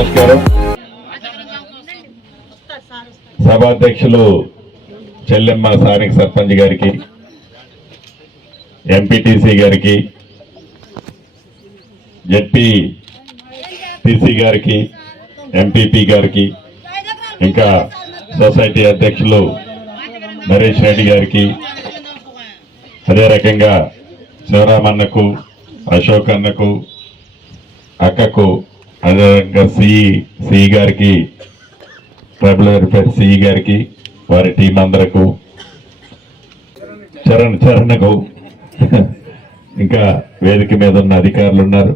నమస్కారం. సభాధ్యక్షులు చెల్లెమ్మ స్థానిక సర్పంచ్ గారికి ఎంపీటీసీ గారికి జెడ్పీ టీసీ గారికి ఎంపీపీ గారికి ఇంకా సొసైటీ అధ్యక్షులు నరేష్ రెడ్డి గారికి అదే రకంగా శివరామన్నకు అశోక్ అన్నకు అక్కకు అదే రకంగా సిఈ సిఈ గారికి ట్రైబల్ వెల్ఫేర్ సిఈ గారికి వారి టీం అందరకు చరణ్ చరణకు ఇంకా వేదిక మీద ఉన్న అధికారులు ఉన్నారు.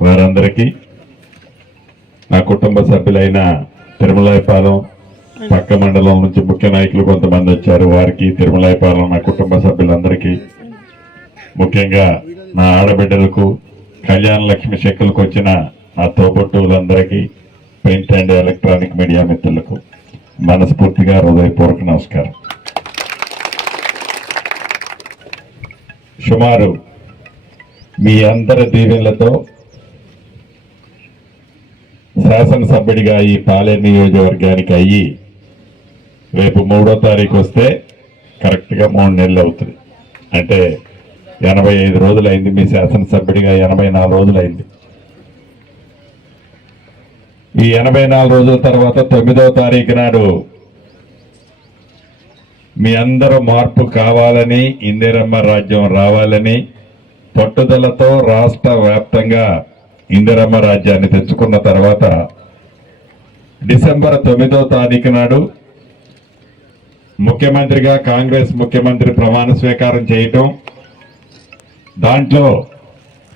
వారందరికీ నా కుటుంబ సభ్యులైన తిరుమలాయపాలెం పక్క మండలం నుంచి ముఖ్య నాయకులు కొంతమంది వచ్చారు. వారికి తిరుమలాయపాలెం నా కుటుంబ సభ్యులందరికీ ముఖ్యంగా నా ఆడబిడ్డలకు కళ్యాణ లక్ష్మి శక్తులకు వచ్చిన నా తోబుట్టువులందరికీ ప్రింట్ అండ్ ఎలక్ట్రానిక్ మీడియా మిత్రులకు మనస్ఫూర్తిగా హృదయపూర్వక నమస్కారం. సుమారు మీ అందరి దీవెనలతో శాసనసభ్యుడిగా ఈ పాలేరు నియోజకవర్గానికి అయ్యి రేపు మూడో తారీఖు వస్తే కరెక్ట్గా మూడు నెలలు అవుతుంది. అంటే ఎనభై ఐదు రోజులైంది మీ శాసనసభ్యుడిగా ఎనభై నాలుగు రోజులైంది. ఈ ఎనభై నాలుగు రోజుల తర్వాత తొమ్మిదో తారీఖు నాడు మీ అందరూ మార్పు కావాలని ఇందిరమ్మ రాజ్యం రావాలని పట్టుదలతో రాష్ట్ర వ్యాప్తంగా ఇందిరమ్మ రాజ్యాన్ని తెచ్చుకున్న తర్వాత డిసెంబర్ తొమ్మిదో తారీఖు నాడు ముఖ్యమంత్రిగా కాంగ్రెస్ ముఖ్యమంత్రి ప్రమాణ స్వీకారం చేయటం దాంట్లో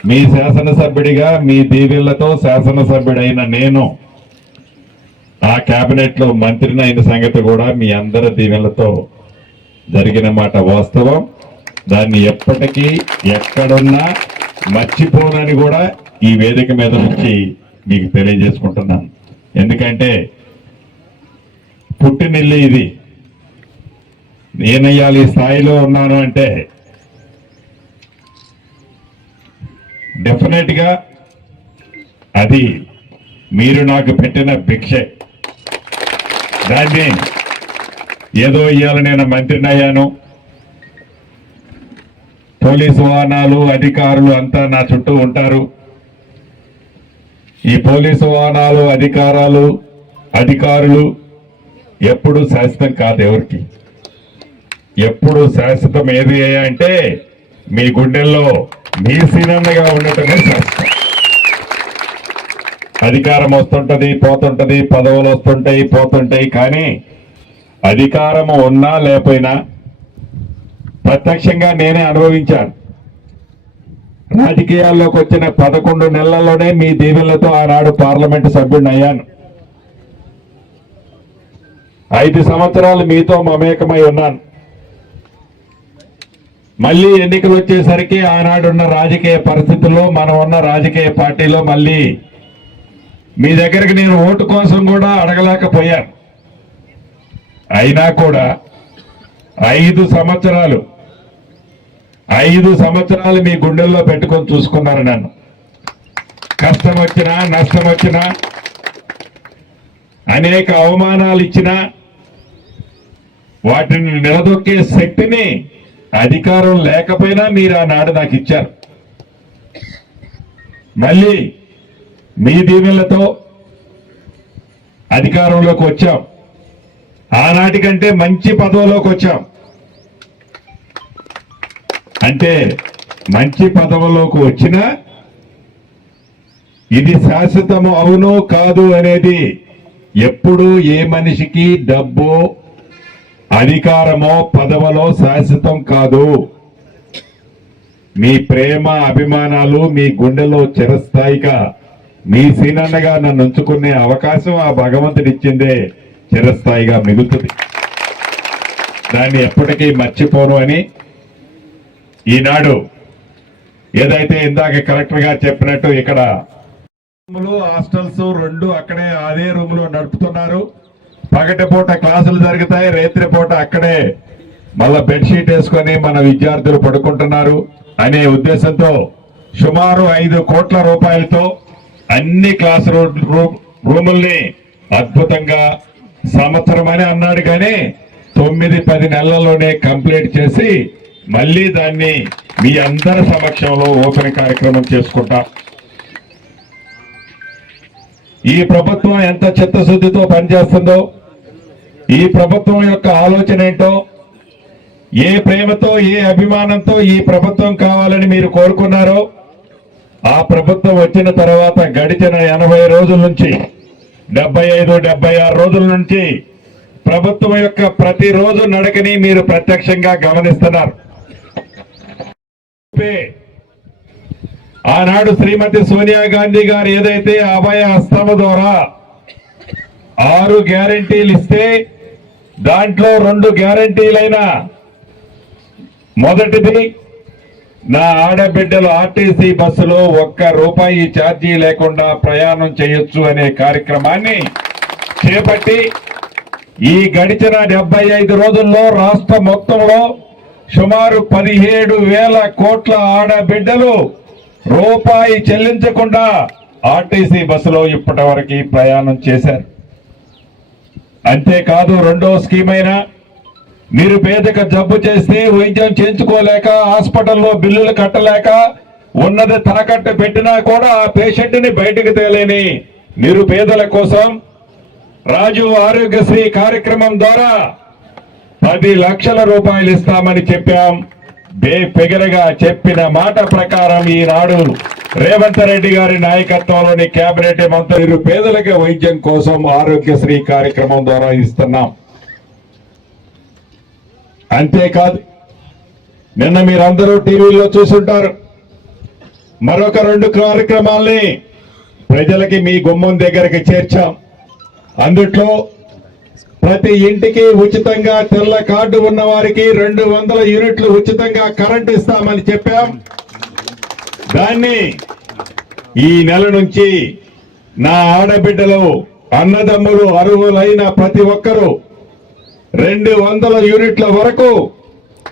మీ శాసనసభ్యుడిగా మీ దీవెళ్ళతో శాసనసభ్యుడైన నేను ఆ కేబినెట్లో మంత్రిని అయిన సంగతి కూడా మీ అందరి దీవెనలతో జరిగిన మాట వాస్తవం. దాన్ని ఎప్పటికీ ఎక్కడున్నా మర్చిపోనని కూడా ఈ వేదిక మీద నుంచి మీకు తెలియజేసుకుంటున్నాను. ఎందుకంటే పుట్టినిల్లు ఇది. నేనయ్యాలి ఈ స్థాయిలో ఉన్నాను అంటే డెఫినెట్గా అది మీరు నాకు పెట్టిన భిక్షే. దాన్ని ఏదో ఇవాళ నేను మంత్రిని అయ్యాను. పోలీసు వాహనాలు అధికారులు అంతా నా చుట్టూ ఉంటారు. ఈ పోలీసు వాహనాలు అధికారాలు అధికారులు ఎప్పుడు శాశ్వతం కాదు ఎవరికి. ఎప్పుడు శాశ్వతం ఏది అంటే మీ గుండెల్లో మీ సీనన్నగా ఉండటమే శాశ్వతం. అధికారం వస్తుంటది పోతుంటది పదవులు వస్తుంటాయి పోతుంటాయి కానీ అధికారము ఉన్నా లేకపోయినా ప్రత్యక్షంగా నేనే అనుభవించాను. రాజకీయాల్లోకి వచ్చిన పదకొండు నెలల్లోనే మీ దీవెనలతో ఆనాడు పార్లమెంటు సభ్యుడిని అయ్యాను ఐదు సంవత్సరాలు మీతో మమేకమై ఉన్నాను. మళ్ళీ ఎన్నికలు వచ్చేసరికి ఆనాడున్న రాజకీయ పరిస్థితుల్లో మనం ఉన్న రాజకీయ పార్టీలో మళ్ళీ మీ దగ్గరికి నేను ఓటు కోసం కూడా అడగలేకపోయాను. అయినా కూడా ఐదు సంవత్సరాలు ఐదు సంవత్సరాలు మీ గుండెల్లో పెట్టుకొని చూసుకున్నారు నన్ను. కష్టం వచ్చినా నష్టం వచ్చినా అనేక అవమానాలు ఇచ్చినా వాటిని నిలదొక్కే శక్తిని అధికారం లేకపోయినా మీరు ఆనాడు నాకు ఇచ్చారు. మళ్ళీ మీ దీవెనలతో అధికారంలోకి వచ్చాం. ఆనాటి కంటే మంచి పదవిలోకి వచ్చాం. అంటే మంచి పదవిలోకి వచ్చినా ఇది శాశ్వతము అవును కాదు అనేది ఎప్పుడు ఏ మనిషికి డబ్బు అధికారమో పదవలో శాశ్వతం కాదు. మీ ప్రేమ అభిమానాలు మీ గుండెలో చిరస్థాయిగా మీ సీనన్నగా నన్ను ఉంచుకునే అవకాశం ఆ భగవంతుడు ఇచ్చిందే చిరస్థాయిగా మిగులుతుంది. దాన్ని ఎప్పటికీ మర్చిపోను అని ఈనాడు ఏదైతే ఇందాక కలెక్టర్ గారు చెప్పినట్టు ఇక్కడ హాస్టల్స్ రెండు అక్కడే అదే రూమ్లో నడుపుతున్నారు. పగటి పూట క్లాసులు జరుగుతాయి రేత్రిపూట అక్కడే మళ్ళా బెడ్షీట్ వేసుకొని మన విద్యార్థులు పడుకుంటున్నారు. అనే ఉద్దేశంతో సుమారు ఐదు కోట్ల రూపాయలతో అన్ని క్లాస్ రూముల్ని అద్భుతంగా సంవత్సరం అని అన్నాడు కానీ తొమ్మిది పది నెలల్లోనే కంప్లీట్ చేసి మళ్ళీ దాన్ని మీ అందరి సమక్షంలో ఓపెన్ కార్యక్రమం చేసుకుంటాం. ఈ ప్రభుత్వం ఎంత చిత్తశుద్ధితో పనిచేస్తుందో ఈ ప్రభుత్వం యొక్క ఆలోచన ఏంటో ఏ ప్రేమతో ఏ అభిమానంతో ఈ ప్రభుత్వం కావాలని మీరు కోరుకున్నారో ఆ ప్రభుత్వం వచ్చిన తర్వాత గడిచిన ఎనభై రోజుల నుంచి డెబ్బై ఐదు డెబ్బై ఆరు రోజుల నుంచి ప్రభుత్వం యొక్క ప్రతిరోజు నడకని మీరు ప్రత్యక్షంగా గమనిస్తున్నారు. ఆనాడు శ్రీమతి సోనియా గాంధీ గారు ఏదైతే అభయ హస్తమ ద్వారా ఆరు గ్యారంటీలు ఇస్తే దాంట్లో రెండు గ్యారంటీలైన మొదటిది నా ఆడబిడ్డలు ఆర్టీసీ బస్సులో ఒక్క రూపాయి ఛార్జీ లేకుండా ప్రయాణం చేయొచ్చు అనే కార్యక్రమాన్ని చేపట్టి ఈ గడిచిన డెబ్బై ఐదు రోజుల్లో రాష్ట్ర మొత్తంలో సుమారు పదిహేడు వేల కోట్ల ఆడబిడ్డలు రూపాయి చెల్లించకుండా ఆర్టీసీ బస్సులో ఇప్పటి వరకు ప్రయాణం చేశారు. అంతేకాదు రెండో స్కీమ్ అయినా మీరు పేదక జబ్బు చేస్తే వైద్యం చేయించుకోలేక హాస్పిటల్లో బిల్లులు కట్టలేక ఉన్నది తాకట్టు పెట్టినా కూడా ఆ పేషెంట్ని బయటకు తేలేని నిరుపేదల కోసం రాజు ఆరోగ్యశ్రీ కార్యక్రమం ద్వారా పది లక్షల రూపాయలు ఇస్తామని చెప్పాం. బేపెగరగా చెప్పిన మాట ప్రకారం ఈనాడు రేవంత్ రెడ్డి గారి నాయకత్వంలోని కేబినెట్ మంత్రులు పేదలకే వైద్యం కోసం ఆరోగ్యశ్రీ కార్యక్రమం ద్వారా ఇస్తున్నాం. అంతేకాదు నిన్న మీరందరూ టీవీలో చూసుంటారు. మరొక రెండు కార్యక్రమాల్ని ప్రజలకి మీ గుమ్మం దగ్గరికి చేర్చాం. అందుట్లో ప్రతి ఇంటికి ఉచితంగా తెల్ల కార్డు ఉన్న వారికి రెండు వందల యూనిట్లు ఉచితంగా కరెంట్ ఇస్తామని చెప్పాం. దాన్ని ఈ నెల నుంచి నా ఆడబిడ్డలు అన్నదమ్ములు అర్హులైన ప్రతి ఒక్కరూ రెండు వందల యూనిట్ల వరకు.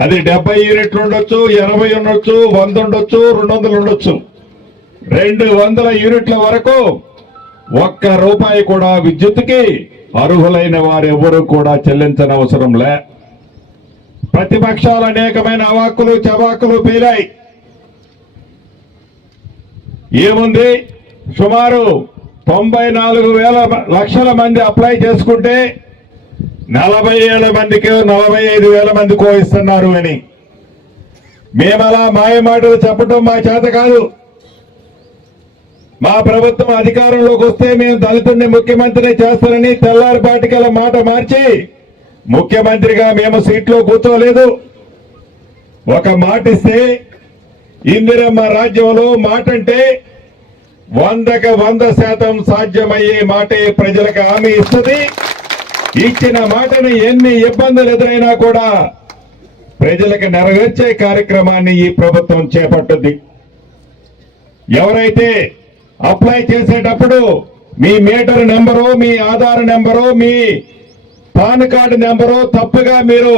అది డెబ్బై యూనిట్లు ఉండొచ్చు ఎనభై ఉండొచ్చు వంద ఉండొచ్చు రెండు వందలు ఉండొచ్చు. రెండు వందల యూనిట్ల వరకు ఒక్క రూపాయి కూడా విద్యుత్కి అర్హులైన వారెవరూ కూడా చెల్లించని అవసరం లే. ప్రతిపక్షాలు అనేకమైన అవాక్కులు చవాకులు పేలాయి. ఏముంది? సుమారు తొంభై నాలుగు వేల లక్షల మంది అప్లై చేసుకుంటే నలభై ఏళ్ళ మందికి నలభై ఐదు వేల మందికో ఇస్తున్నారు అని. మేము అలా మాయమాటలు చెప్పటం చెప్పడం మా చేత కాదు. మా ప్రభుత్వం అధికారంలోకి వస్తే మేము దళితుడిని ముఖ్యమంత్రిని చేస్తారని తెల్లారిపాటికల మాట మార్చి ముఖ్యమంత్రిగా మేము సీట్లో కూర్చోలేదు. ఒక మాట ఇస్తే ఇందిరమ్మ రాజ్యంలో మాట అంటే వందకు వంద శాతం సాధ్యమయ్యే మాటే ప్రజలకు హామీ ఇస్తుంది. ఇచ్చిన మాటను ఎన్ని ఇబ్బందులు ఎదురైనా కూడా ప్రజలకు నెరవేర్చే కార్యక్రమాన్ని ఈ ప్రభుత్వం చేపట్టుద్ది ఎవరైతే అప్లై చేసేటప్పుడు మీ మీటర్ నెంబరు మీ ఆధార్ నెంబరు మీ పాన్ కార్డు నెంబరు తప్పుగా మీరు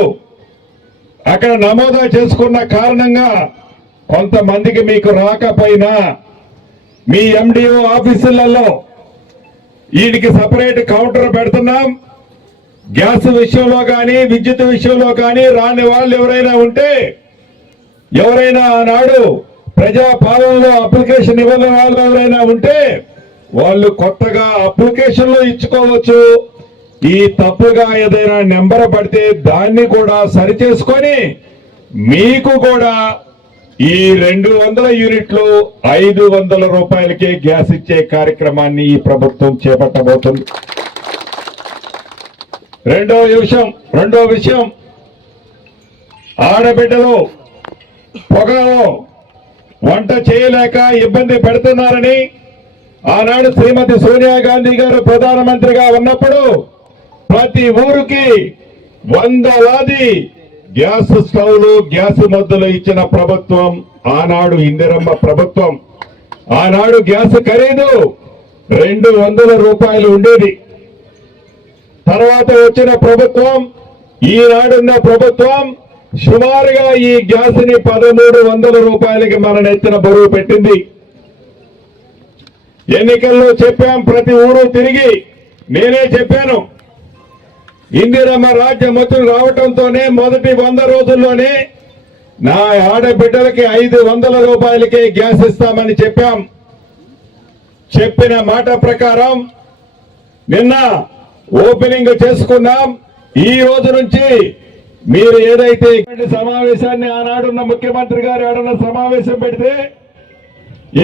అక్కడ నమోదు చేసుకున్న కారణంగా కొంతమందికి మీకు రాకపోయినా మీ ఎండిఓ ఆఫీసులలో వీడికి సపరేట్ కౌంటర్ పెడుతున్నాం. గ్యాస్ విషయంలో కానీ విద్యుత్ విషయంలో కానీ రాని వాళ్ళు ఎవరైనా ఉంటే ఎవరైనా ఆనాడు ప్రజా పాలనలో అప్లికేషన్ ఇవ్వని వాళ్ళు ఎవరైనా ఉంటే వాళ్ళు కొత్తగా అప్లికేషన్లో ఇచ్చుకోవచ్చు. ఈ తప్పుగా ఏదైనా నెంబర్ పడితే దాన్ని కూడా సరిచేసుకొని మీకు కూడా ఈ రెండు వందల యూనిట్లు ఐదు వందల రూపాయలకే గ్యాస్ ఇచ్చే కార్యక్రమాన్ని ఈ ప్రభుత్వం చేపట్టబోతుంది. రెండో విషయం రెండో విషయం. ఆడబిడ్డలు పొగలో వంట చేయలేక ఇబ్బంది పెడుతున్నారని ఆనాడు శ్రీమతి సోనియా గాంధీ గారు ప్రధానమంత్రిగా ఉన్నప్పుడు ప్రతి ఊరికి వందలాది గ్యాస్ స్టవ్లు గ్యాస్ మద్దులు ఇచ్చిన ప్రభుత్వం ఆనాడు ఇందిరమ్మ ప్రభుత్వం. ఆనాడు గ్యాస్ ఖరీదు రెండు వందల రూపాయలు ఉండేది. తర్వాత వచ్చిన ప్రభుత్వం ఈనాడున్న ప్రభుత్వం సుమారుగా ఈ గ్యాస్ని పదమూడు వందల రూపాయలకి మన నెత్తిన బరువు పెట్టింది. ఎన్నికల్లో చెప్పాం ప్రతి ఊరు తిరిగి నేనే చెప్పాను. ఇందిరమ్మ రాజ్యం మొత్తం రావటంతోనే మొదటి వంద రోజుల్లోనే నా ఆడబిడ్డలకి ఐదు వందల రూపాయలకే గ్యాస్ ఇస్తామని చెప్పాం. చెప్పిన మాట ప్రకారం నిన్న ఓపెనింగ్ చేసుకున్నాం. ఈ రోజు నుంచి మీరు ఏదైతే ఇటువంటి సమావేశాన్ని ఆనాడున్న ముఖ్యమంత్రి గారు ఆడన్న సమావేశం పెడితే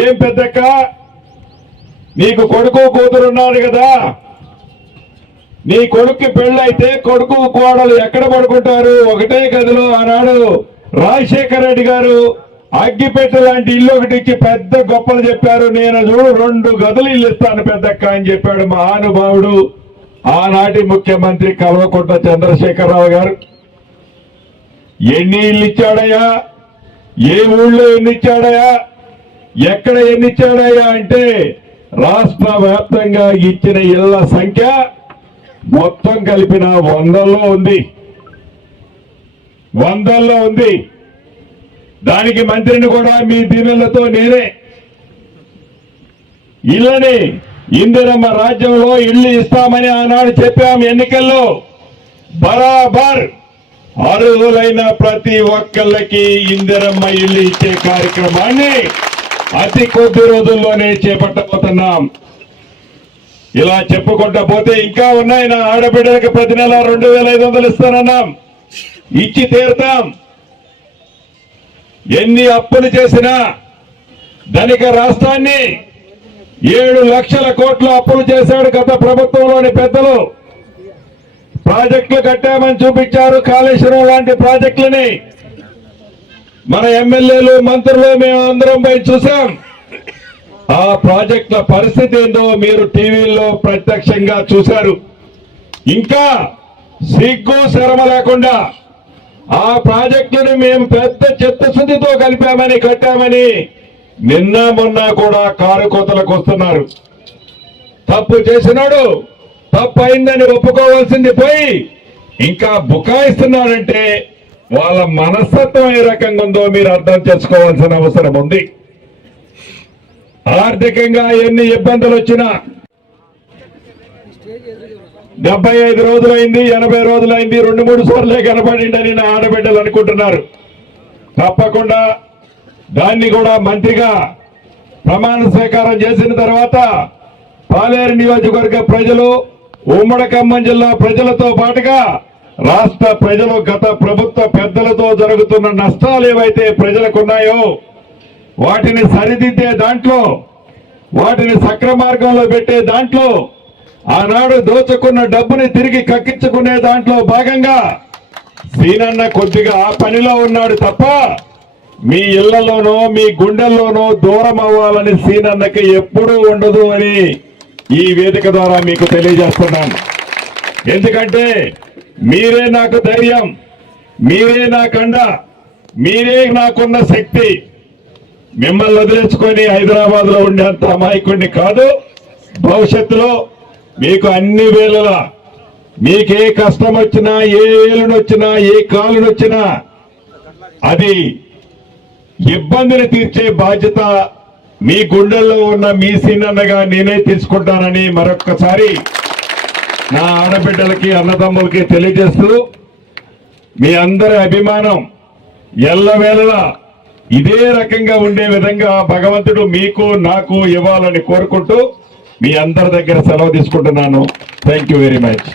ఏం పెద్దక్క? నీకు కొడుకు కూతురు ఉన్నారు కదా. నీ కొడుక్కి పెళ్ళైతే కొడుకు కోడలు ఎక్కడ పడుకుంటారు? ఒకటే గదిలో ఆనాడు రాజశేఖర రెడ్డి గారు అగ్గిపెట్టె లాంటి ఇల్లు ఒకటి ఇచ్చి పెద్ద గొప్పలు చెప్పారు. నేను చూడు రెండు గదులు ఇల్లు ఇస్తాను పెద్దక్క అని చెప్పాడు మహానుభావుడు ఆనాటి ముఖ్యమంత్రి కల్వకుంట్ల చంద్రశేఖరరావు గారు ఎన్ని ఇల్లు ఇచ్చాడయ్యా? ఏ ఊళ్ళో ఎన్ని ఇచ్చాడయ్యా? ఎక్కడ ఎన్ని ఇచ్చాడయ్యా అంటే రాష్ట్ర వ్యాప్తంగా ఇచ్చిన ఇళ్ళ సంఖ్య మొత్తం కలిపిన వందల్లో ఉంది. వందల్లో ఉంది. దానికి మంత్రిని కూడా మీ దీనులతో నేనే. ఇళ్ళని ఇందిరమ్మ రాజ్యంలో ఇల్లు ఇస్తామని ఆనాడు చెప్పాం ఎన్నికల్లో. బరాబర్ అర్హులైన ప్రతి ఒక్కళ్ళకి ఇందిరమ్మ ఇల్లు ఇచ్చే కార్యక్రమాన్ని అతి కొద్ది రోజుల్లోనే చేపట్టబోతున్నాం. ఇలా చెప్పుకుంటా పోతే ఇంకా ఉన్నాయి. నా ఆడబిడ్డలకు ప్రతి నెల రెండు వేల ఐదు వందలు ఇస్తానన్నాం. ఇచ్చి తీరుతాం. ఎన్ని అప్పులు చేసినా ధనిక రాష్ట్రాన్ని ఏడు లక్షల కోట్లు అప్పులు చేశాడు గత ప్రభుత్వంలోని పెద్దలు. ప్రాజెక్టులు కట్టామని చూపించారు కాళేశ్వరం లాంటి ప్రాజెక్టులని. మన ఎమ్మెల్యేలు మంత్రులు మేము అందరం పోయి చూసాం ఆ ప్రాజెక్టుల పరిస్థితి ఏందో మీరు టీవీల్లో ప్రత్యక్షంగా చూశారు. ఇంకా సిగ్గు శరమ లేకుండా ఆ ప్రాజెక్టుని మేము పెద్ద చిత్తశుద్ధితో కలిపామని కట్టామని నిన్న మొన్న కూడా కారు కోతలకు వస్తున్నారు. తప్పు చేసినాడు తప్పు అయిందని ఒప్పుకోవాల్సింది పోయి ఇంకా బుకాయిస్తున్నాడంటే వాళ్ళ మనస్తత్వం ఏ రకంగా ఉందో మీరు అర్థం చేసుకోవాల్సిన అవసరం ఉంది. ఆర్థికంగా ఎన్ని ఇబ్బందులు వచ్చినా డెబ్బై ఐదు రోజులైంది ఎనభై రోజులైంది రెండు మూడు సార్లే కనపడిండని నా ఆడబిడ్డలు అనుకుంటున్నారు. తప్పకుండా దాన్ని కూడా మంత్రిగా ప్రమాణ స్వీకారం చేసిన తర్వాత పాలేరు నియోజకవర్గ ప్రజలు ఉమ్మడి ఖమ్మం జిల్లా ప్రజలతో పాటుగా రాష్ట్ర ప్రజలు గత ప్రభుత్వ పెద్దలతో జరుగుతున్న నష్టాలు ఏవైతే ప్రజలకు ఉన్నాయో వాటిని సరిదిద్దే దాంట్లో వాటిని సక్రమార్గంలో పెట్టే దాంట్లో ఆనాడు దోచుకున్న డబ్బుని తిరిగి కక్కించుకునే దాంట్లో భాగంగా సీనన్న కొద్దిగా ఆ పనిలో ఉన్నాడు తప్ప మీ ఇళ్ళలోనో మీ గుండెల్లోనో దూరం అవ్వాలని సీనన్నకి ఎప్పుడూ ఉండదు అని ఈ వేదిక ద్వారా మీకు తెలియజేస్తున్నాను. ఎందుకంటే మీరే నాకు ధైర్యం మీరే నా కండ మీరే నాకున్న శక్తి. మిమ్మల్ని వదిలేసుకొని హైదరాబాద్లో ఉండేంత అమాయకుడిని కాదు. భవిష్యత్తులో మీకు అన్ని వేళలా మీకే కష్టం వచ్చినా ఏ ఏలునొచ్చినా ఏ కాలునొచ్చినా అది ఇబ్బందిని తీర్చే బాధ్యత మీ గుండెల్లో ఉన్న మీ సీనన్నగా నేనే తీసుకుంటానని మరొక్కసారి నా ఆడబిడ్డలకి అన్నదమ్ములకి తెలియజేస్తూ మీ అందరి అభిమానం ఎల్లవేళలా ఇదే రకంగా ఉండే విధంగా భగవంతుడు మీకు నాకు ఇవ్వాలని కోరుకుంటూ మీ అందరి దగ్గర సెలవు తీసుకుంటున్నాను. Thank you very much